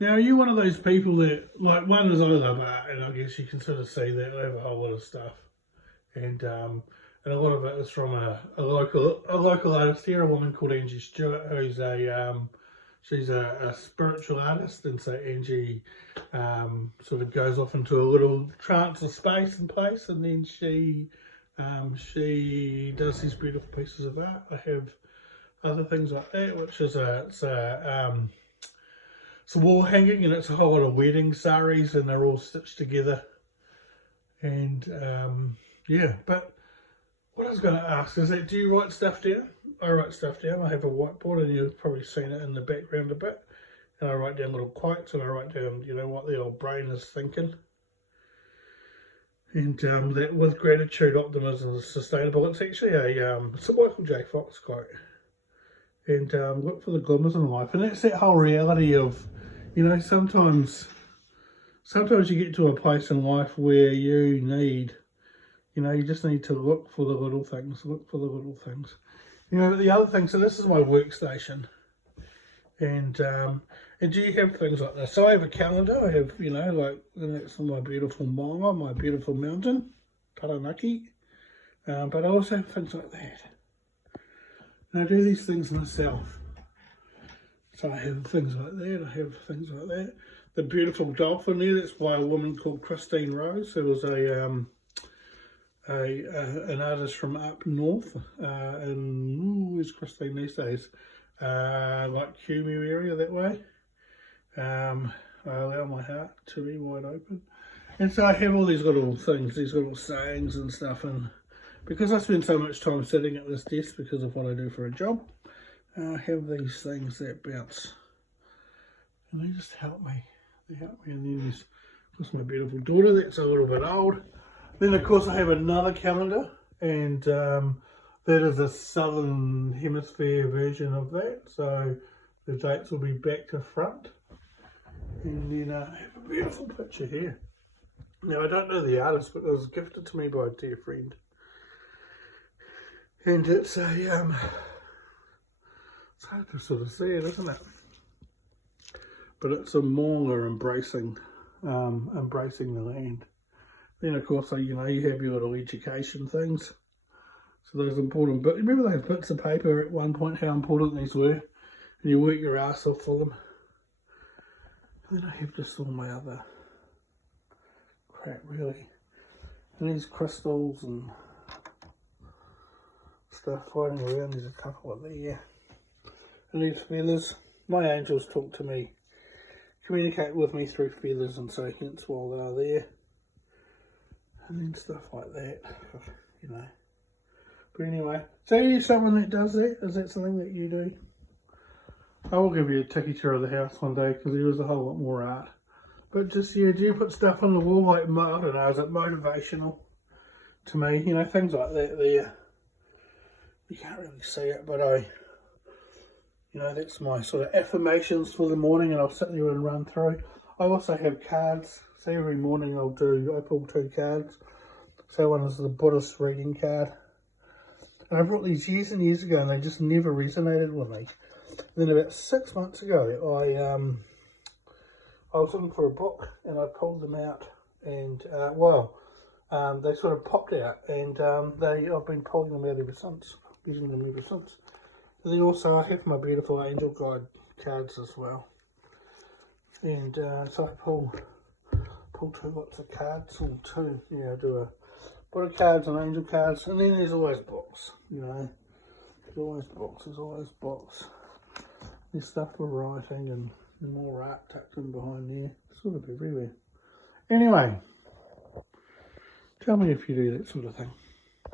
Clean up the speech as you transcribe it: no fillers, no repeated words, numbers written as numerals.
Now, are you one of those people that, like, one is I love art, and I guess you can sort of see that I have a whole lot of stuff, and a lot of it is from a local artist here, a woman called Angie Stewart, who's she's a spiritual artist, and so Angie sort of goes off into a little trance of space and place, and then she does these beautiful pieces of art. I have other things like that, which is it's a wall hanging, and it's a whole lot of wedding saris, and they're all stitched together. And yeah, but what I was going to ask is that, do you write stuff down? I write stuff down. I have a whiteboard, and you've probably seen it in the background a bit. And I write down little quotes, and I write down, what the old brain is thinking. And that with gratitude, optimism is sustainable. It's actually it's a Michael J. Fox quote. And look for the glimmers in life. And that's that whole reality of, sometimes you get to a place in life where you need, you just need to look for the little things, But the other thing, so this is my workstation. And do you have things like this? So I have a calendar. I have, and that's my beautiful maunga, my beautiful mountain, Taranaki. But I also have things like that. And I do these things myself. So I have things like that. The beautiful dolphin there, that's by a woman called Christine Rose, who was an artist from up north. And where's Christine these days? Like Cumu area that way. I allow my heart to be wide open. And so I have all these little things, these little sayings and stuff, and because I spend so much time sitting at this desk because of what I do for a job, I have these things that bounce, and they just help me. And then there's, of course, my beautiful daughter, that's a little bit old. Then, of course, I have another calendar, and that is a southern hemisphere version of that, so the dates will be back to front. And then I have a beautiful picture here. Now, I don't know the artist, but it was gifted to me by a dear friend. And it's it's hard to sort of see it, isn't it? But it's a maunga embracing the land. Then, of course, you have your little education things. So those important bits. Remember those bits of paper at one point, how important these were? And you work your ass off for them. And then I have just all my other crap, really. And these crystals and stuff floating around. There's a couple of there. And these feathers. My angels talk to me, communicate with me through feathers and so hence while they're there. And then stuff like that, But anyway, so are you someone that does that? Is that something that you do? I will give you a tiki tour of the house one day because there is a whole lot more art. But just, do you put stuff on the wall like, I don't know, is it motivational to me? Things like that there. You can't really see it, but that's my sort of affirmations for the morning, and I'll sit there and run through. I also have cards. So every morning I pull 2 cards. So one is the Buddhist reading card. And I brought these years and years ago, and they just never resonated with me. And then about 6 months ago, I was looking for a book, and I pulled them out, and they sort of popped out, and I've been pulling them out ever since, using them ever since. And then also I have my beautiful angel guide cards as well, and so I pull 2 lots of cards, or 2. I do a Buddha cards and angel cards, and then there's always books. There's always books. There's stuff for writing and more art tucked in behind there, sort of everywhere. Anyway, tell me if you do that sort of thing.